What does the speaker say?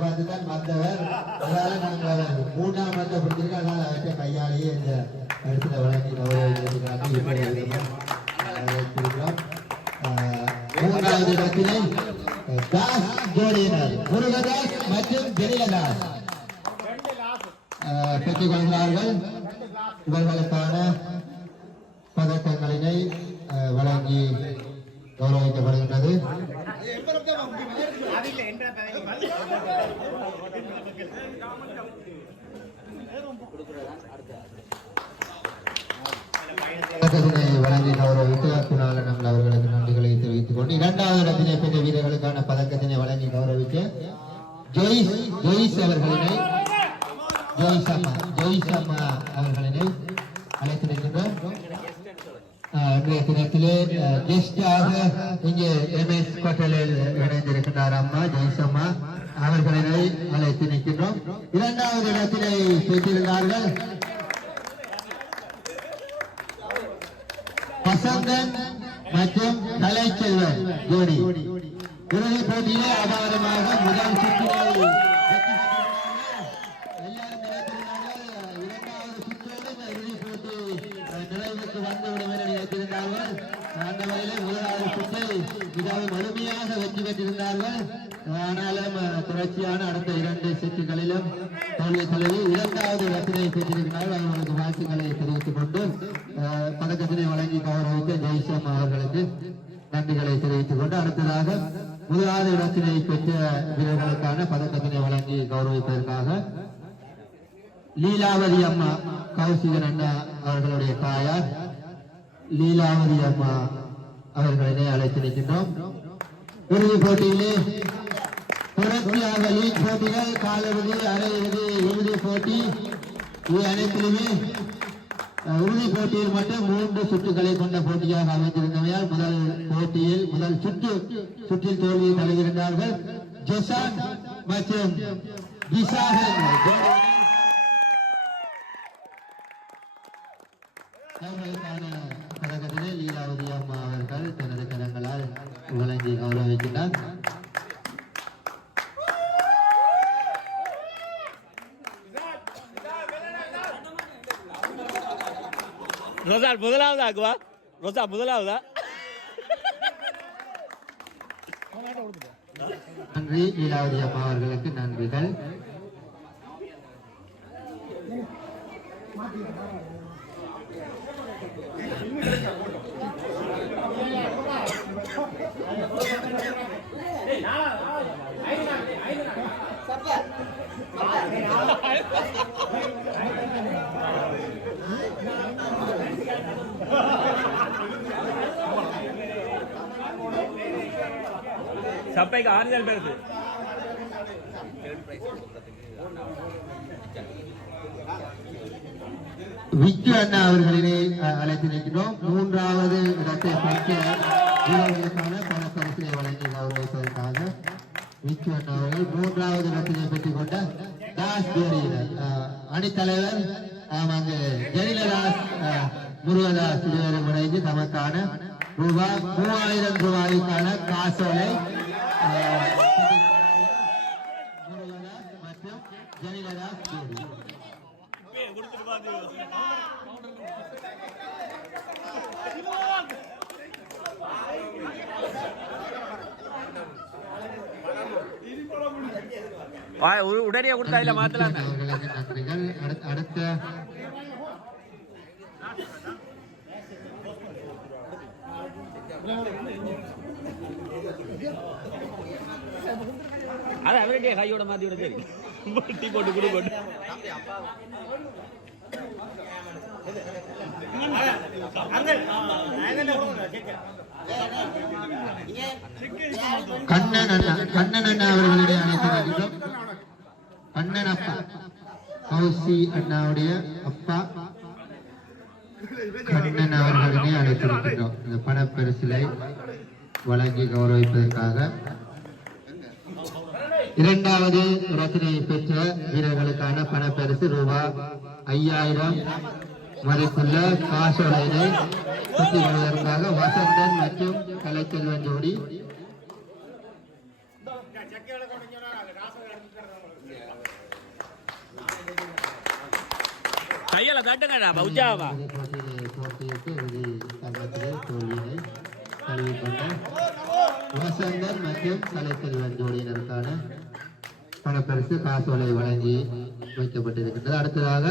பார்த்துதான் வந்தவர். அதனால நாங்கள் அவர் 3ஆம் இடத்தை பிடிச்சிருக்கோம். அதனால அவற்றை கையாலேயே இந்த இடத்துல வழங்கி கௌரவிக்கிறோம். 3வது இடத்திலே தாஸ் ஜோடியினர் முருகதாஸ் மற்றும் ஜெனிலதாஸ் பெற்றுக் கொள்கிறார்கள். இவர்களுக்கான பதக்கங்களினை வழங்கி கௌரவிக்கப்படுகின்றது. வழங்கி கௌரவித்து குணாலன் அவர்களுக்கு நன்றிகளை தெரிவித்துக் கொண்டு 2வது இடத்தினை பெற்ற வீரர்களுக்கான பதக்கத்தினை வழங்கி கௌரவிக்க ஜோயிஸ் அவர்களினை அவர்களினை அழைத்திருக்கின்றோம். இன்றைய தினத்திலே கெஸ்டாக இங்கே MS கோட்டலில் இணைந்திருக்கிறார் அம்மா ஜோயிஸ் அம்மா அவர்களை அழைத்து நிற்கின்றோம். 2வது இடத்திலே பெற்றிருந்தார்கள் வசந்தன் மற்றும் கலைச்செல்வன் ஜோடி. இறுதிப் போட்டியிலே அபாரமாக முதல் சுற்றிலே நிறைவுக்கு வந்துவிடும் என நினைத்திருந்தார்கள். அந்த வகையிலே முதலாவது சுற்றை மிகவும் வலிமையாக வெற்றி பெற்றிருந்தார்கள். ஆனாலும் தொடர்ச்சியான அடுத்த 2 சுற்றுகளிலும் தோல்வி தழுவி 2வது இடத்தினை பெற்றிருக்கிறார்கள். அவர்களுக்கு வாழ்த்துக்களை தெரிவித்துக் கொண்டு பதக்கத்தினை வழங்கி கௌரவித்த ஜெய்சம் அவர்களுக்கு நன்றிகளை தெரிவித்துக் கொண்டு அடுத்ததாக 1வது இடத்தினை பெற்ற வீரர்களுக்கான பதக்கத்தினை வழங்கி கௌரவிப்பதற்காக லீலாவதி அம்மா கௌசிகன் அண்ணா அவர்களுடைய தாயார் லீலாவதி அம்மா அவர்களை அழைத்து நிற்கின்றோம். இறுதிப் போட்டியிலே தொடர்ச்சியாக லீக் போட்டிகள் காலிறுதி அரையிறுதி இறுதிப் போட்டி அனைத்திலுமே இறுதிப் போட்டியில் மட்டும் 3 சுற்றுகளை கொண்ட போட்டியாக அமைந்திருந்தமையால் முதல் சுற்றில் தோல்வியை தழுவியிருந்தார்கள். ஜொசான் மற்றும் அவர்களுக்கான பதக்கத்திலே லீலாவதி அம்மா அவர்கள் தனது கரங்களால் வழங்கி கௌரவிக்கின்றார். ரோசால் முதலாவதா ஆகுவா? ரோசா முதலாவதா? நன்றி லீலாவதி அம்மா அவர்களுக்கு நன்றிகள். சப்பைக்கு ஆறுதல் பேசு. விக்கு அண்ணா அவர்களினை அழைத்து நிற்கிறோம். 3வது இடத்தை பெற்ற வீரர்களுக்கான பணப்பரிசினை வழங்கி கௌரவிப்பதற்காக விக்கு அண்ணா அவர்கள் 3வது இடத்தினை பெற்றுக் கொண்ட தாஸ் ஜோடியினர் அணித்தலைவர் ஜெனிலதாஸ் முருகதாஸ் இருவரும் இணைந்து தமக்கான ரூபாய் 3000 ரூபாய்க்கான காசோலை முருகதாஸ் மற்றும் ஜெனிலதாஸ் ஜோடி. உடனே கொடுத்தா இல்ல மாத்தலாம். நன்றிகள். அடுத்த அது அவருடைய கையோட மாத்தி விட சரி டீ போட்டு குடு போட்டு கண்ணன் அண்ணா அவர்களுடைய அழைத்து கண்ணன் அப்பா கௌசி அண்ணாவுடைய அப்பா கண்ணன் அவர்களினை அழைத்திருக்கின்றோம். இந்த பணப்பரிசிலை வழங்கி கௌரவிப்பதற்காக இரண்டாவது இடத்தினை பெற்ற வீரர்களுக்கான பணப்பரிசு ரூபாய் 5000 மதிப்புள்ள காசோலையை பெற்றுக் கொள்வதற்காக வசந்தன் மற்றும் கலைச்செல்வன் ஜோடி கையில தட்டுங்கடா பௌஜாவா போட்டியிட்டு இறுதி தங்கத்திலே தோல்வியை தழுவிக்கொண்ட வசந்தன் மற்றும் கலைச்செல்வன் ஜோடியினருக்கான பணப்பரிசு காசோலை வழங்கி வைக்கப்பட்டிருக்கின்றது. அடுத்ததாக